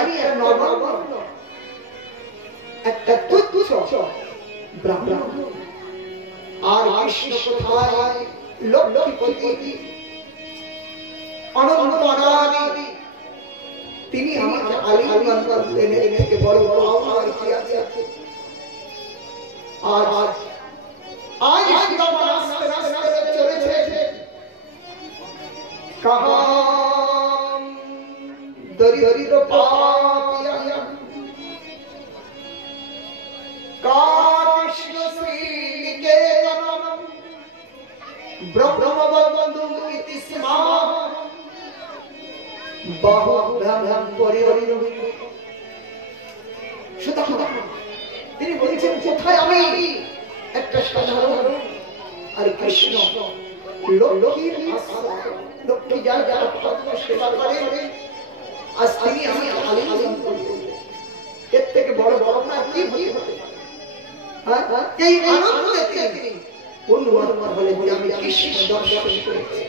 আমি একটা নগণ্য একটা তুচ্ছ ব্রাহ্মণ, আর কৃষ্ণ কোথায় লক্ষ্মীপতি অনন্ত অনাদি, তিনি আমাকে আলিঙ্গন করলেন। এর থেকে বড় পাওনা আর কি আছে? আজ আজ সুদামা রাস্তা রাস্তা চলেছে, কাহাম দরিদ্র পাপিয়া কৃষ্ণ শ্রী নিকেতনম ব্রহ্মবন্ধু ইতি স্মা বহু ব্রহ্ম পরিহরিণী। সুতরাং তিনি বলেছেন, কোথায় আমি একটা সাধারণ আর কৃষ্ণ লক্ষ্মীর লক্ষ্মী যার যার সেবা করে, আজ তিনি আমি আলিঙ্গন করলেন। এর থেকে বড় বড় না কি হতে পারে? এই আনন্দে তিনি অনুমান হলেন যে আমি কৃষ্ণ দর্শন করেছি।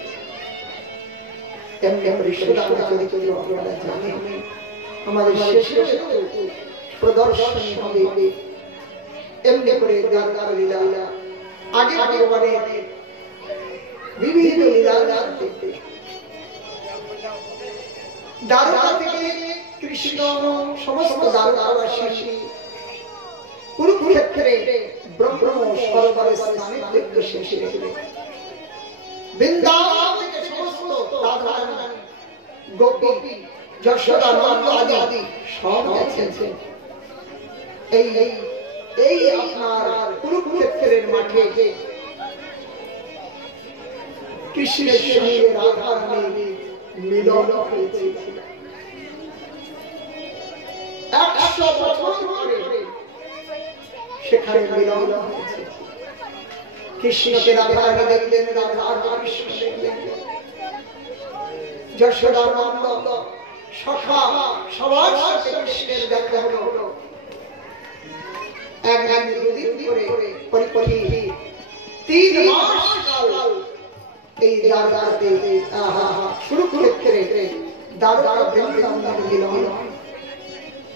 কেমন সুদামা চরিত্র আপনারা জানেন। আমাদের শেষে প্রদর্শন হবে এমনি করে দ্বারকা লীলা, আগে ভগবানের বিভিন্ন লীলা দেখতে। দ্বারকা থেকে কৃষ্ণ সমস্ত দ্বারকাবাসী কুরুক্ষেত্রে ব্রহ্ম সরোবরে স্নানের উদ্দেশ্যে এসেছিলেন। বৃন্দাবন থেকে সমস্ত রাধা গোপী যশোদা নন্দ আদি সব গেছেন। এই আপনার কুরুক্ষেত্রের মাঠে কৃষ্ণের সঙ্গে রাধা রানীর মিলন হয়েছে। 100 বছর পরে সেখানে মিলন হয়েছে। কৃষ্ণকে রাধা রানী দেখলেন, রাধা কৃষ্ণ দেখলেন। যশোদা নন্দ সখা সবার সাথে কৃষ্ণের দেখা হলো। এক দুদিন করে পরিপরি 3 মাস কাল এই দ্বারকাতে কুরুক্ষেত্রে দ্বারকা বৃন্দাবনের মিলন।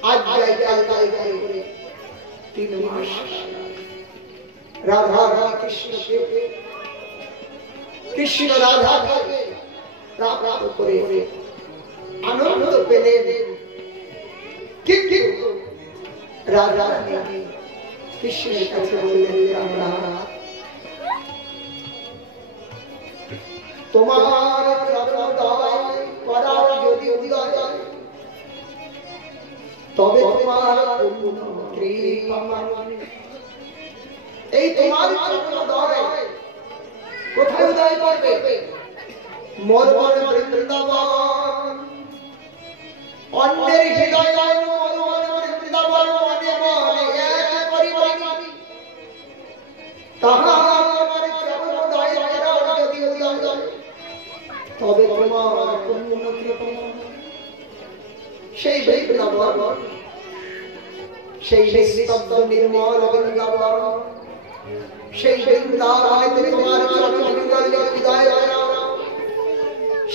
আজ যাই কাল করে 3 মাস রাধা কৃষ্ণকে, কৃষ্ণ রাধাকে প্রাপ্ত করে আনন্দ পেলেন। কিন্তু রাধা রানী কৃষ্ণের কাছে বললেন, রাধা তোমার চরণোদয় করার যদি উদয় তবে তোমার পূর্ণ কৃপা। এই তোমার চরণোদয় কোথায় উদয় করবে? মোর মন বৃন্দাবন, অন্যের হৃদয় মোর মন বৃন্দাবন, মনে মনে এক পরিমাণ তাহার তোমার চরণোদয় করার যদি উদয় তবে তোমার পূর্ণ কৃপা। সেই বৃন্দাবন, সেই নিস্তব্ধ নির্মল বৃন্দাবন, সেই বৃন্দাবনে তোমার চরণোদয় হৃদয়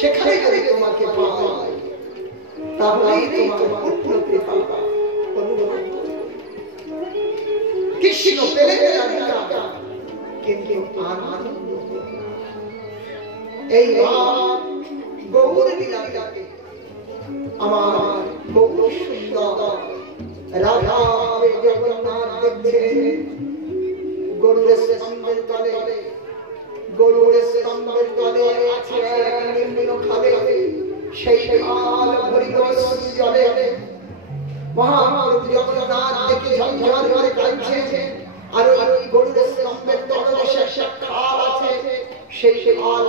সেখানে যদি তোমাকে পাই তাহলেই তোমার পূর্ণ কৃপা অনুভব। কৃষ্ণ পেলেন রাধিকা, কিন্তু আনন্দ এই গৌর লীলাকে আমার বহু সুন্দর রাধা জগন্নাথ দেখছেন। গরুড়ের স্তম্ভের তলে, গরুড়ের স্তম্ভের তলে আছে এক নিম্ন খালে, সেই খাল ভরিত জলে মহাপ্রভু জগন্নাথ দেখে ঝঞ্ঝার করে কাঁদছে। আর ওই গরুড়ের স্তম্ভের তলে শেষে খাল আছে, সেই খাল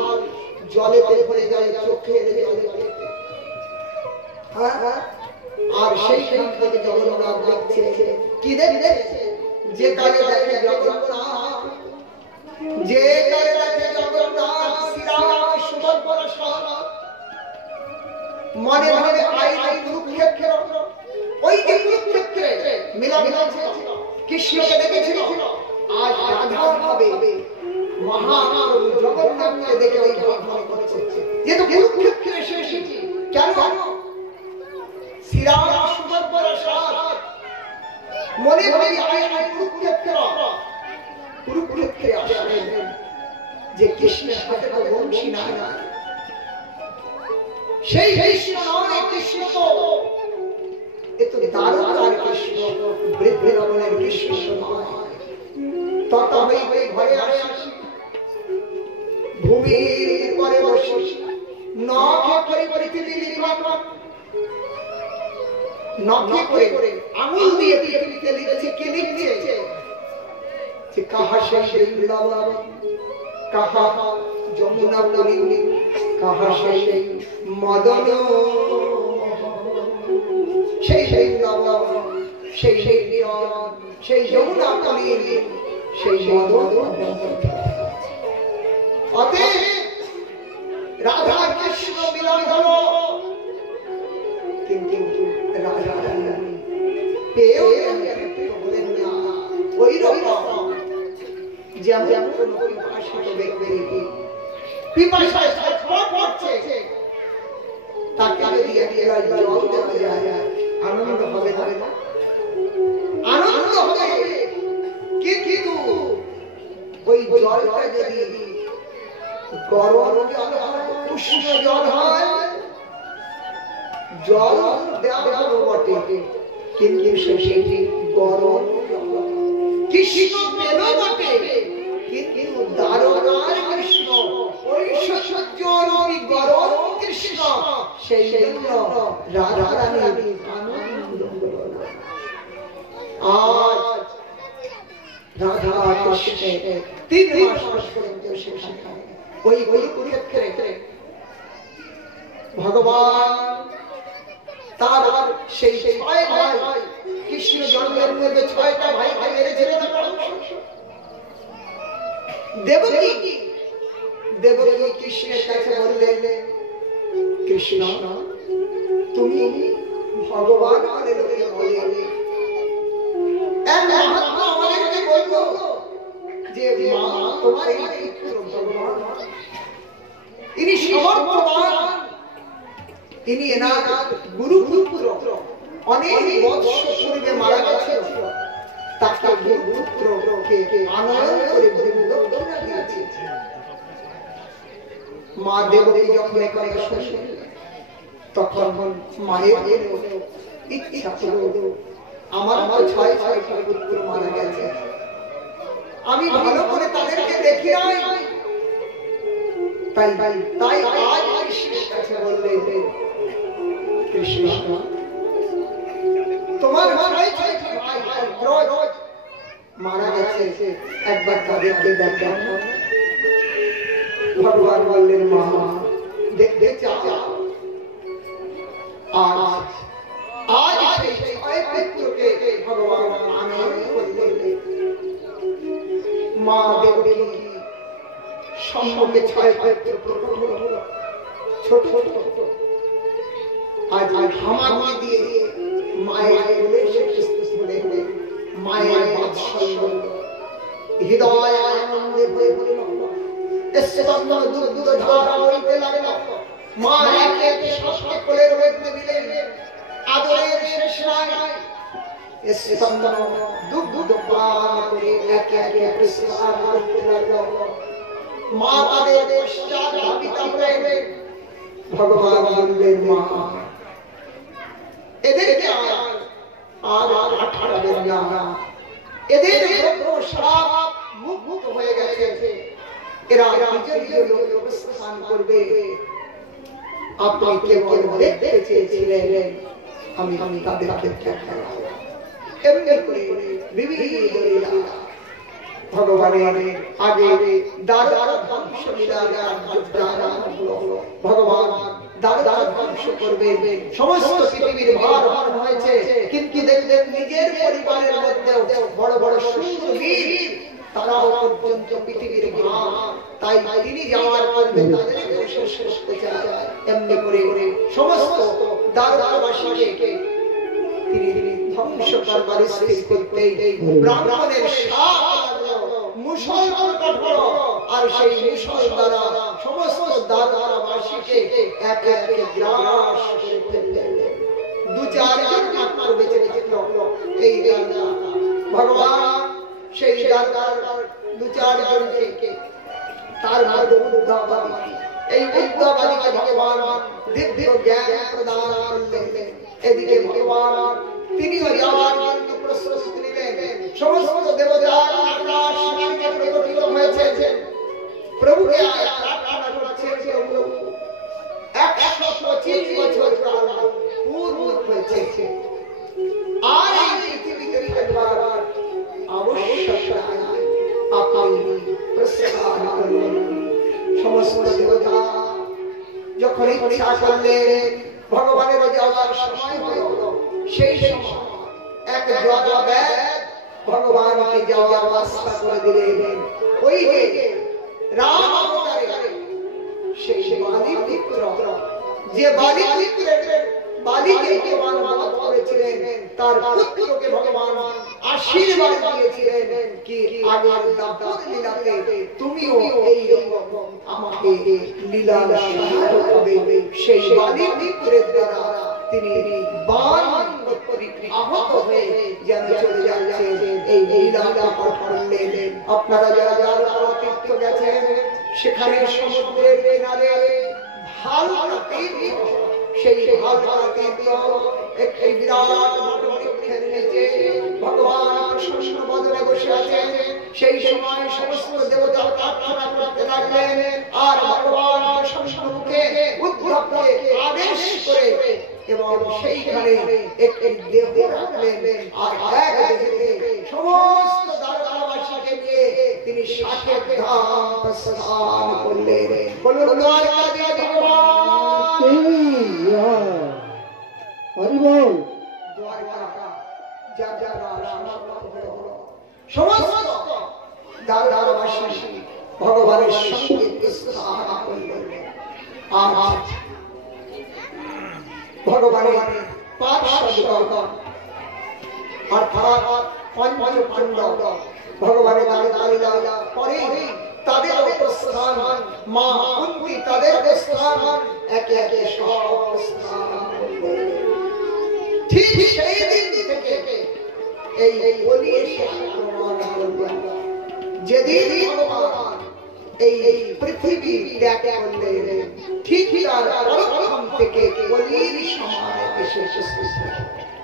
জলেতে ভরে যায়, চোখের জলে। আর সেই খাল থেকে জগন্নাথ দেখছে। কি দেখছে? যে কালে দেখে জগন্নাথ, যে কালে দেখে জগন্নাথ শ্রীরাম সুভদ্র সহ মনে মনে আই কুরুক্ষেত্র, ওই কুরুক্ষেত্রে মিলন হয়েছিল। কৃষ্ণকে দেখেছিল, আজ রাধা ভাবে মহাপ্রভু জগন্নাথকে দেখে ওই ভাব মনে করেছে। যেহেতু কুরুক্ষেত্রে এসেছি, কেন? শ্রীরাম মনে হয় কুরুক্ষেত্রে আসলেন যে কৃষ্ণের হাতে তো বংশী না, সেই কৃষ্ণ নয়, কৃষ্ণ তো এত দারুণ কৃষ্ণ, বৃন্দাবনের কৃষ্ণ নয়। তত হইবে ঘরে আসি, ভূমির পরে বসি, নখে করে পৃথিবী লিখন, নখে করে আঙুল দিয়ে পৃথিবীতে লিখছে। কে লিখছে? যে কাহা সেই বৃন্দাবন, কাহা যমুনা পুরী, কাহা সেই মদন, সেই বৃন্দাবন, সেই নিরন, সেই যমুনা পুরী, সেই মদন। অতএব রাধা কৃষ্ণ মিলন হলো, কিন্তু রাধা পেয়েও বলেন না। ওই রকম যেমন কোন পিপাসিত ব্যক্তি পিপাসায় ছটফট করছে, তাকে দিয়ে জল দেওয়া যায়, আনন্দ হবে না? আনন্দ হবে, কিন্তু ওই জলটা যদি গরম জল হয়, উষ্ণ জল হয়, জল দেওয়া বটে, কিন্তু সেটি গরম কৃষ্ণ পেল বটে, কিন্তু দারোগার কৃষ্ণ, ঐশ্বর্যরূপী গরম কৃষ্ণ, সেই জন্য রাধা রানী আনন্দ হল না। আজ রাধা কৃষ্ণে 3 মাস পর্যন্ত সেখানে ওই কুরুক্ষেত্রে ভগবান তার সেই 6 ভাই, কৃষ্ণ জন্মের মধ্যে 6টা ভাই মেরেছিলেন। দেবকী কৃষ্ণের কাছে বললেন, কৃষ্ণ তুমি ভগবান বলে লোকে বলে, এক মহাত্মা আমাদেরকে বলল যে মা তোমার এই পুত্র ভগবান, ইনি সমর্থবান, ইনি এনার গুরুপুত্র, অনেক বৎসর পূর্বে মারা গেছে, তাকে গুরুপুত্রকে আনয়ন করে দক্ষিণা দিয়েছে। মা দেবকী যখন একথা শুনলেন, তখন মায়ের ইচ্ছা হলো, আমার 6 পুত্র মারা গেছে, আমি ভালো করে তাদেরকে দেখি নাই, তাই আজ কৃষ্ণের কাছে বললেন, কৃষ্ণ তোমার মারা গেছে, একবার তাদেরকে দেখান। ভগবান বললেন, মা দেখতে চাও? আজ সেই 6 পুত্রকে ভগবান আনয়ন করলেন। মা দেবকী সম্মুখে 6 পুত্র প্রকট হলো, ছোট ছোট। আজ হামাকে দিয়ে মায়ের কোলে বলে মায়ের বাৎসল্য হৃদয় আনন্দে ভরে ভরে স্তন্দ দুগ্ধ ধারা হইতে লাগল। মা একে একে শ্বাসকে কোলের মধ্যে দিলেন, আদরের শেষ নাই। স্তন্দ দুগ্ধ পান করে একে একে প্রস্থান করতে লাগল। মা তাদের পশ্চাৎ ধাবিত হলেন। ভগবান বললেন, মা এদেরকে আর আঠাবেন না, এদের সব মুক্ত হয়ে গেছে, এরা নিজের নিজের অবস্থান করবে। আপনি কেবল দেখতে চেয়েছিলেন, আমি তাদেরকে দেখাবো। এমনি করে বিভিন্ন লীলা ভগবানের আগে দাদার ধ্বংস লীলা ভগবান দাদা ধ্বংস করবেন। সমস্ত পৃথিবীর ভার হয়েছে, কিন্তু দেখলেন নিজের পরিবারের মধ্যে বড় বড় সুরবীর, তারাও পর্যন্ত পৃথিবীর ভার। তাই তিনি যাওয়ার পূর্বে তাদেরকে শেষ করতে চায়। এমনি করে সমস্ত দাদাবাসীকে তিনি ধ্বংস করবার স্থির করতে ব্রাহ্মণের শাপ মুষল প্রকট হলো, আর সেই মুষল দ্বারা সমস্ত দাদাবাসীকে এক একে গ্রাস করে ফেললেন। 2-4 জন মাত্র বেঁচে থাকলো। এই দাদা ভগবান সেই দরকার দু চারজনকে তার মধ্যে উদ্ধবাদী, এই উদ্ধবাদীকে ভগবান দিব্য জ্ঞান প্রদান করলেন। এদিকে ভগবান তিনিও যাওয়ার জন্য প্রস্তুতি নিলেন। সমস্ত দেবতা আকাশ মার্গে প্রকটিত হয়েছে, প্রভুকে প্রার্থনা করছেন, প্রভু 125 বছর কাল পূর্ণ হয়েছে, আর এই পৃথিবীতে থাকবার আবশ্যকতা নাই, আপনি প্রস্থান করুন। সমস্ত দেবতা যখন ইচ্ছা করলেন ভগবানের যাওয়ার সময় হলো, সেই সময় এক জড়ব্যাগ ভগবানকে যাওয়ার রাস্তা করে দিলেন। ওই যে রাম অবতারে সেই বালি পুত্র, যে বালি পুত্রের বালিকে ভগবান বধ করেছিলেন, তার পুত্রকে ভগবান আশীর্বাদ দিয়েছিলেন কি আগের দাপর লীলাতে তুমিও এই রকম আমাকে লীলার সহায় হবে। সেই বালি পুত্রের দ্বারা তিনি বাণ আহত হয়ে যেন চলে যাচ্ছেন, এই লীলা প্রকট করলেন। আপনারা যারা যারা তীর্থ গেছেন, সেখানে সমুদ্রের কিনারে ভালুকা তীর্থ, সেই ভালুকা তীর্থ একটি বিরাট বটবৃক্ষের নিচে ভগবান প্রসন্ন বদনে বসে আছেন। সেই সময় সমস্ত দেবতা প্রার্থনা করতে লাগলেন, আর ভগবান প্রসন্ন মুখে উদ্ধবকে আদেশ করে এবং সেইখানে একটি দেহ রাখলেন, আর এক দেহে সমস্ত দ্বারকাবাসীকে নিয়ে তিনি 60 ধাম প্রস্থান করলেন। বলুন দ্বারকাধীশ ভগবান হরি বল। দ্বারকা যাত্রা সমাপ্ত হলো, সমস্ত দ্বারকাবাসী ভগবানের সঙ্গে প্রস্থান করলেন। আজ ভগবানের পার্শ্বদগণ অর্থাৎ পঞ্চপাণ্ডব ভগবানের লীলা পরে তাদের প্রস্থান, মা কুন্তি তাদের প্রস্থান, একে একে সব প্রস্থান করলেন। ঠিক সেই দিন থেকে এই বলি এসে আক্রমণ করলেন। যেদিন ভগবান এই পৃথিবী ত্যাগ করলেন, ঠিক তার প্রথম থেকে কলির সময় এসে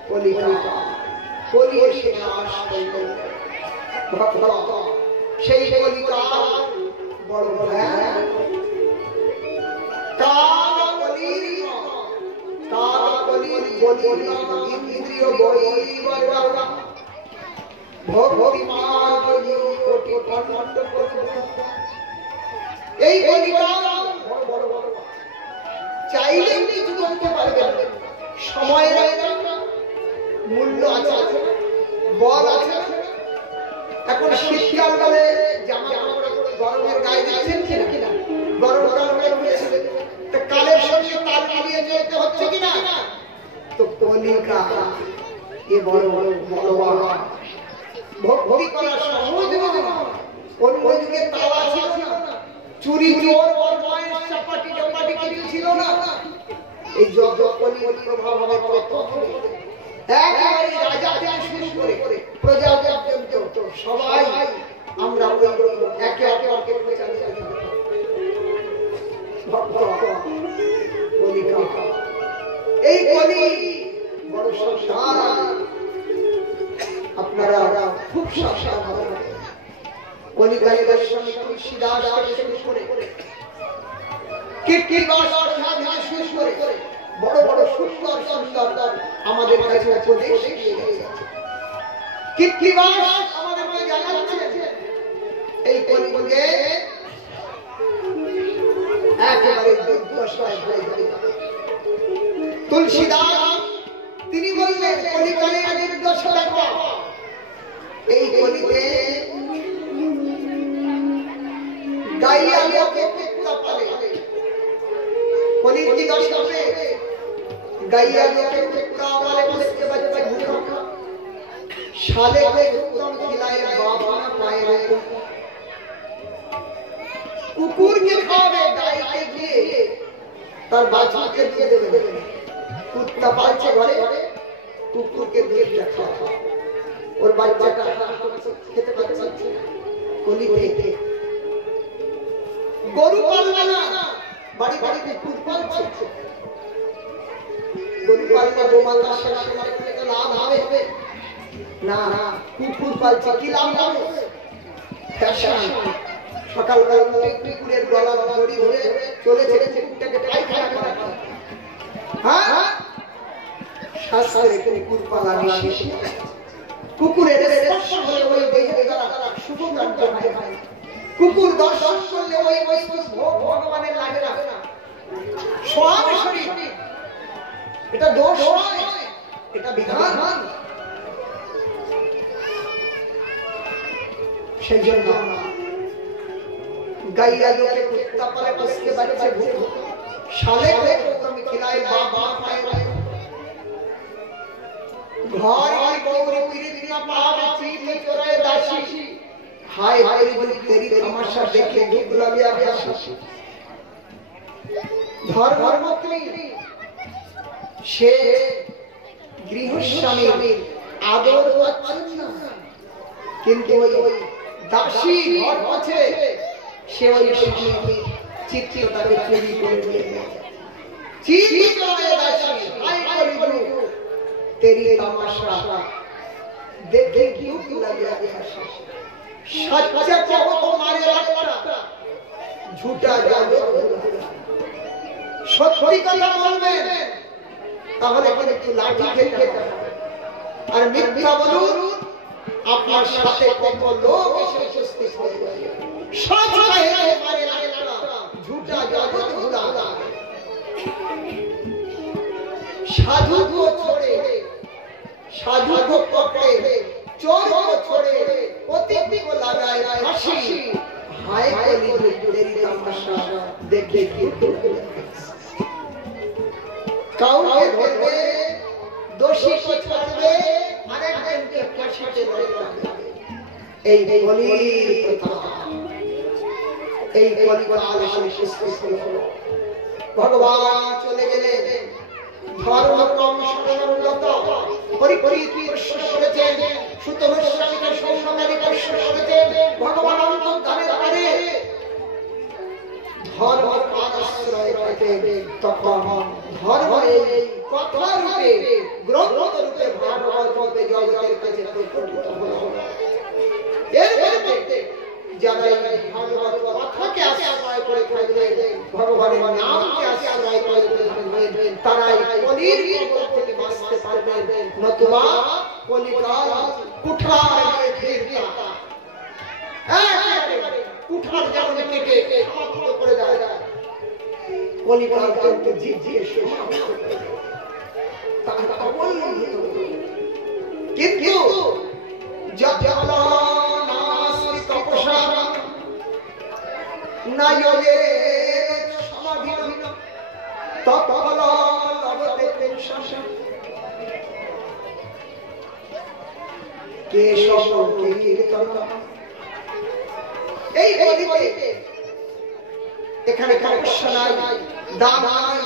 কলি এসে নাশ করলেন। ভক্ত সেই কলিকা বড় ভয়ানক, ইন্দ্রিয় এই কলিকা চাইলে কিছু করতে পারবেন, সময়ের মূল্য আছে, বল আছে। এখন শীতকাল কালে জামা গরমের গায়ে দিচ্ছেন কিনা, গরম কালের সঙ্গে তাল মিলিয়ে যেতে হচ্ছে কিনা। তো কলিকা এ বড় বলবান, ভক্তি করা সহজ নয়। অন্য যুগে তালা ছিল না, চুরি চোর বদমাইশ চাপাটি চাপাটি কিছু ছিল না। এই যত কলির প্রভাব হবে তত একেবারে রাজা থেকে শুরু করে প্রজা পর্যন্ত সবাই আমরা একে অপরকে এই কলি বড় সংসার, আপনারা খুব সাবধান। কলিকালের সঙ্গে তুলসীদাস শুরু করে কীর্তিবাস শুরু করে বড় বড় সুন্দর সুন্দর আমাদের কাছে উপদেশ দিয়ে গেছে। কীর্তিবাস আমাদেরকে জানাচ্ছে এই কলিযুগে একেবারে দুর্দশায় হয়ে যাবে। তুলসীদাস তিনি বললেন কলিকালে দুর্দশা দেখো, এই কলিতে গাইয়া লোকে কুত্তা পালে। কলির কি দশা হবে? गाइया के कुत्ता वाले उसके बच्चे भूखा, शाले को उत्तम खिलाए बाप ना पाए रे, कुकुर के खावे गाय के दिए तार बाछा के दिए देवे, कुत्ता पालचे घरे कुकुर के दिए खा। ওর বাচ্চাটা খেতে পাচ্ছে কলিতে গরু পালবে না, বাড়ি বাড়ি কুকুর পালছে। গরু পাললে গোমাতা সেবা থেকে লাভ হবে না, না কুকুর পালছে কি লাভ হবে? ফ্যাশন। সকালবেলা কুকুরের গলা দড়ি ধরে চলেছে কুকুরটাকে পায়খানা করা। হ্যাঁ, শাস্ত্রে কুকুর পালা নিষেধ। কুকুরের স্পর্শ হলে ওই দেহের দ্বারা শুভ কার্য হয়। কুকুর দর্শন করলে ওই ভগবানের লাগে না, সরাসরি। এটা দোষ নয়, এটা বিধান। সেই জন্য গাইয়া লোকে কুত্তা পালে বসকে বাচ্চা ভূত শালে করে তুমি খিলাই বাবা পায় ঘর की गौरी पीरी दिना पावे चीत चोराए दासी हाय हाय बोली तेरी तमाशा देखे दुगला लिया हासी धर्म की সে গৃহস্বামীর আদর পাচ্ছেন না, কিন্তু ওই দাসী ঘর আছে সে ওই স্বামীর চিত্রটাকে চুরি করে নিয়ে যায়। চিত করে দাসী হায় বলি तेरी तमाशा देखे क्यों लगे हासी सच्चा कहो तो मारे लगता झूठा जादू সত্যি কথা বলবেন তাহলে কিন্তু লাঠি খেতে হবে। আর মিথ্যা বলুন আপনার সাথে কত লোক এসে উপস্থিত হয়ে যাবে। সব কাহিনী মারে লাগা ঝুটা জাদু ভুলা साधु को छोड़े साधु को पकड़े चोर को छोड़े पति को लगाए फांसी हाय बोली तेरी तमाशा देखे क्यों काऊ के धरबे दोषी को छोड़बे अनेक जन के फांसी पे लगाবে এই কলির প্রথা এই কলিকাল সৃষ্টি হলো। ভগবান চলে গেলেন ধর্ম কম সর্বগত পরিপরিতি করেছেন সুতমস্বামীকে সৌম্যকারী করেছেন ভগবান অন্তর্ধানের আরে ধর্ম আশ্রয় পেতে তখন ধর্ম এই কথা রূপে গ্রন্থ রূপে ভাগবত রূপে জগতের কাছে প্রকটিত হলো। এরপরে যারা ভাগবত কথাকে আশ্রয় করে থাকবেন ভগবানের নামকে আশ্রয় করে থাকবেন তারাই কলির কবল থেকে বাঁচতে পারবেন, নতুবা কলিকাল কুঠার ফিরতা একেবারে কুঠার যেমন থেকে সমাপ্ত করে দেয় কলিকাল কিন্তু জিজিয়ে সমাপ্ত করে দেয় তার কবল কিন্তু যজ্ঞলা নাস্তি তপস্যা না যোগে সমাধি তপলা লবতে পেশাসা কেশব কীর্তন এই বলিতে এখানে তপস্যা নাই, দান নাই,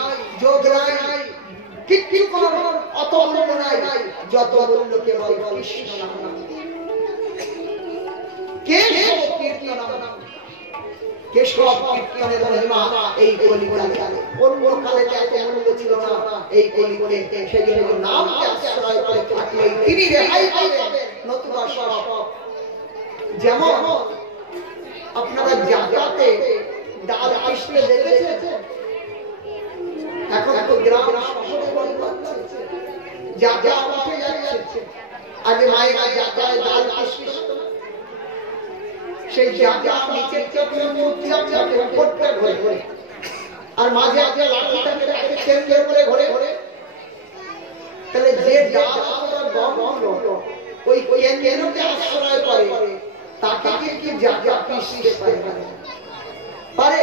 যোগ নাই, কিচ্ছু কোনো অত মূল্য নাই যত মূল্য কেবল কৃষ্ণ নাম। কেশব কীর্তন কেশব কীর্তনের মহিমা এই কলিকালে অন্য কালে এত মূল্য ছিল না, এই কলিকালে সেজন্য নামকে আশ্রয় করে থাকলে তিনি রেহাই পাবেন, নতুবা সব যেমন আপনারা জাগাতে ডাল আসলে দেখেছেন এখন তো গ্রাম শহরে বলছে জাগা উঠে যাচ্ছে, আগে মায়েরা জাগায় ডাল আসছিল সেই জায়গা নিচের চোখে চুপচাপ যাবে উপরটা ঘুরে ঘুরে আর মাঝে আগে লাঠিটাকে রাখে কেন্দ্র করে ঘুরে ঘুরে তাহলে যে ডাল আপনার গম হলো ওই কেন্দ্রকে আশ্রয় করে তাকে কি জায়গা পিছিয়ে পারে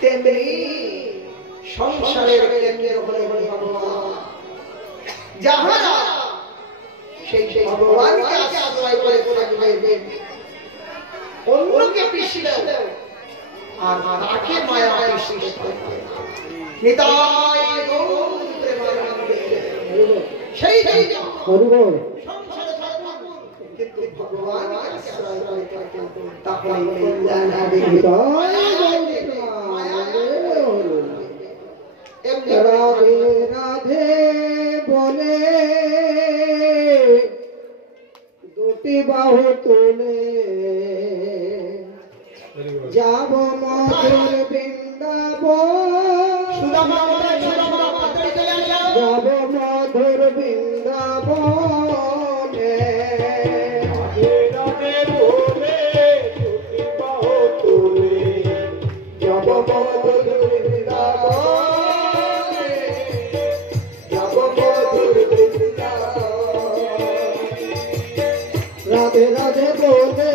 তেমনি সংসারের কেন্দ্র হলে ভগবান যাহারা সেই ভগবানকে আশ্রয় করে থাকবেন অন্যকে পিছিয়ে আর তাকে মায়া পিছিয়ে নিতাই গৌর প্রেমানন্দে সেই সংসারে থাকুন কিন্তু ভগবান আশ্রয় করে থাকেন তাহলে কল্যাণ হবে রাধে রাধে বলে দুটি বাহু তুলে যাব মধুর বৃন্দাবন যাব মধুর বৃন্দাবনে যাব মধুর বৃন্দাবনে যাব মধুর বৃন্দাবন রাধে রাধে বলে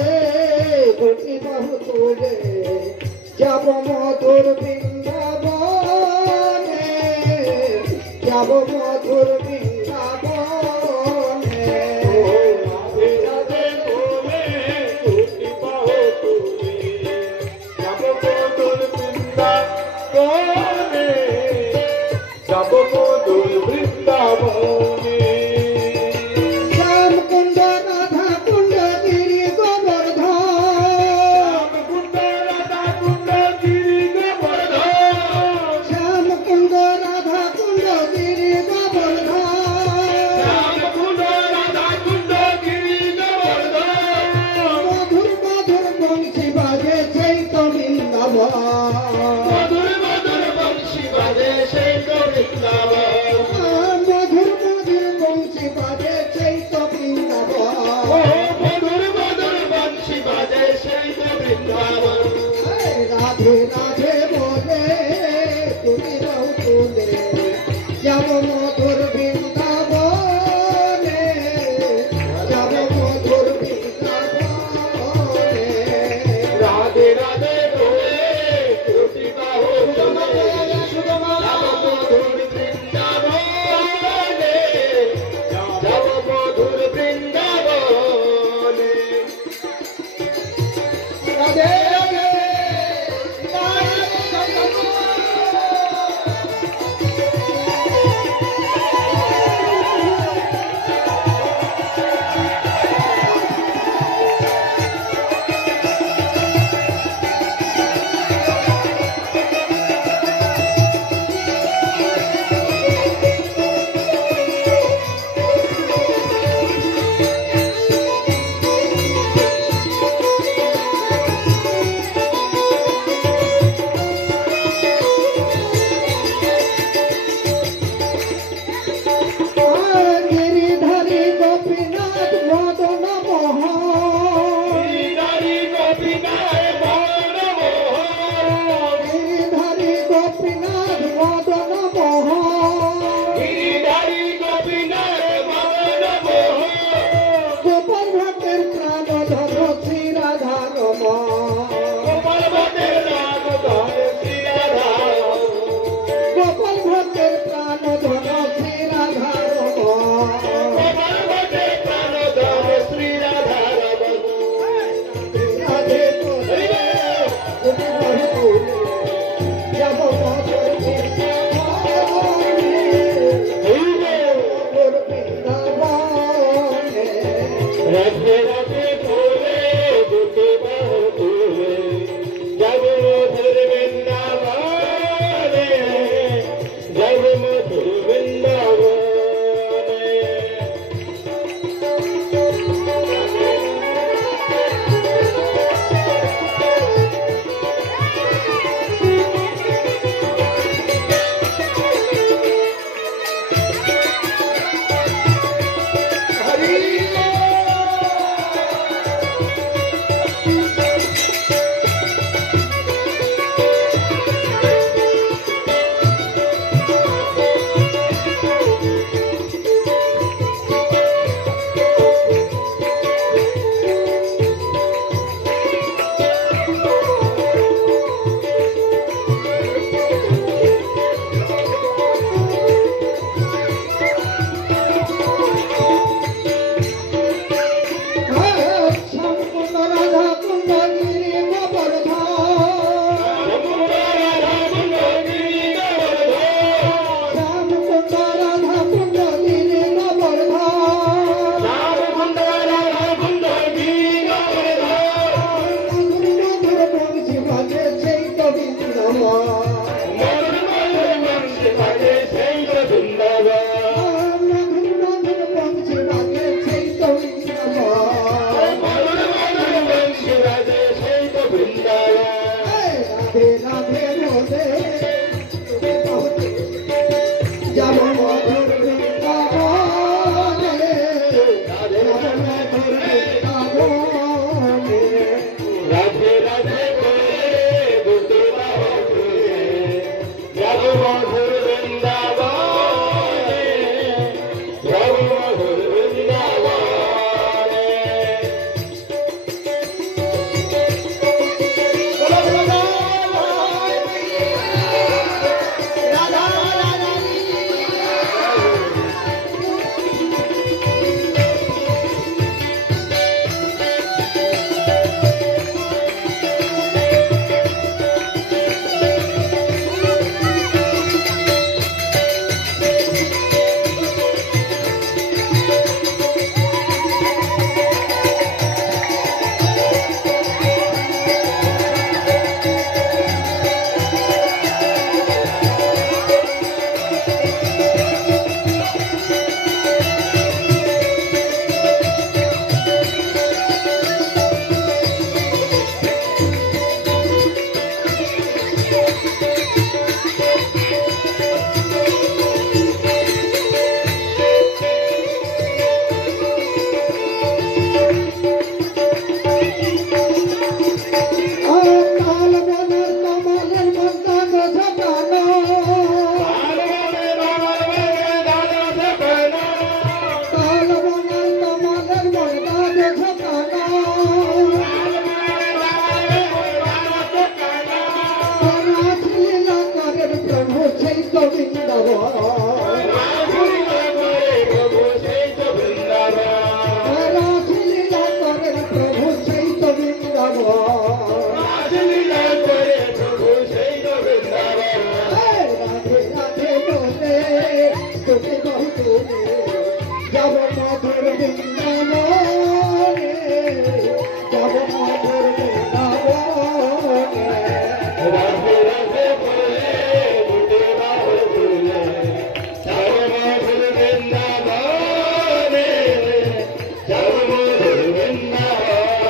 দুটি বাহু তুলে যাব মধুর বৃন্দাবনে যাব মধুর বৃন্দাবনে রাধে রাধে বলে দুটি বাহু তুলে যাব মধুর বৃন্দাবনে যাব মধুর বৃন্দাবনে মধুর তুলে যাব মধুর বৃন্দাবনে যাব মধুর বৃন্দাবনে রাধে রাধে বলে বুটে বাহু তুলে যাব মধুর বৃন্দাবনে যাব মধুর বৃন্দাবনে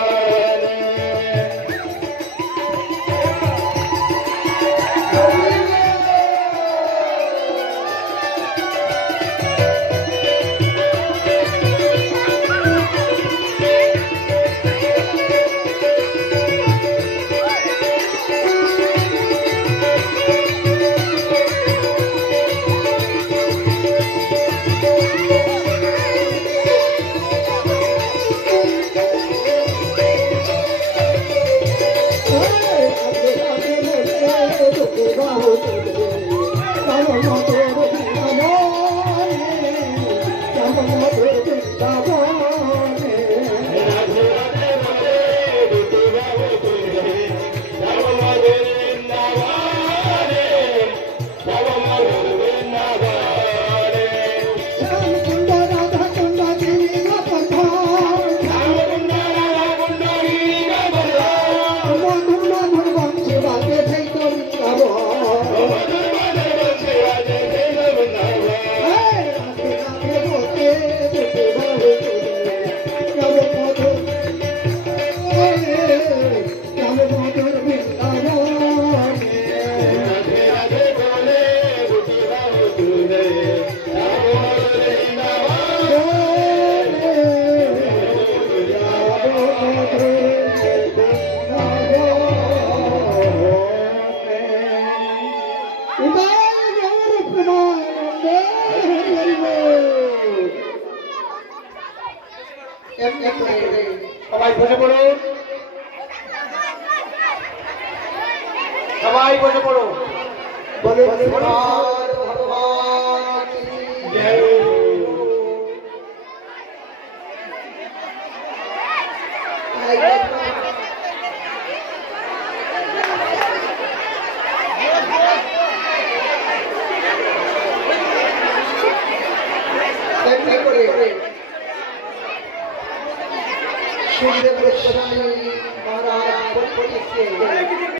সবাই বসে পড়ুন সবাই বসে পড়ুন বলে ভগবান জয় সুখদেব গোস্বামী